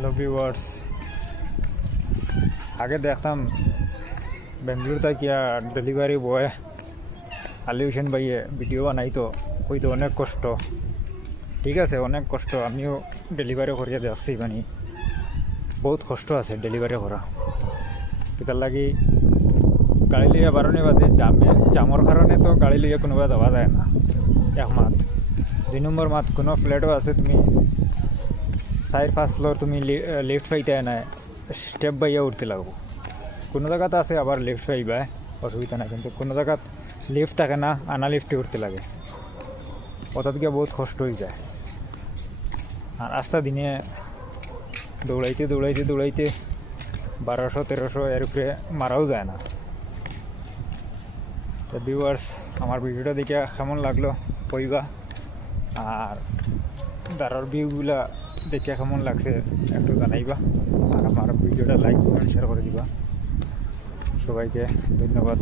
Hello viewers, আগে দেখতাম বেঙ্গলোর থেকে ডেলিভারি বয় আলী হোসেন ভাইয়ে ভিডিও বানাইতো, হয়তো অনেক কষ্ট। ঠিক আছে, অনেক কষ্ট। আমিও ডেলিভারি করিয়া যাচ্ছি, মানে বহুত কষ্ট আছে ডেলিভারি করা। কিতার লাগি গাড়ি লিয়ে বারণে বাদে জামর কারণে তো গাড়ি লিয়ে কোনোবা যাওয়া যায় না। এক মাত 2 নম্বর মাত কোনো ফ্ল্যাটও আছে, তুমি 4-5 ফ্লোর তুমি লিফট পাইতে না, স্টেপ বাইয়া উঠতে লাগবো। কোনো জায়গাতে আছে আবার লিফট পাইবা, অসুবিধা না, কিন্তু কোনো জায়গাত লিফট থাকে না, আনা লিফটে উঠতে লাগে। ওটা থেকে বহুত কষ্ট হয়ে যায়। আর রাস্তা দিনে দৌড়াইতে 1200-1300 এর উপরে মারাও যায় না। তো ভিউয়ার্স, আমার ভিডিওটা দেখে কেমন লাগলো কইবা, আর দারার ভিউগুলা দেখে কেমন লাগছে একটু জানাইবা, আর আমার ভিডিওটা লাইক কমেন্ট শেয়ার করে দিবা। সবাইকে ধন্যবাদ।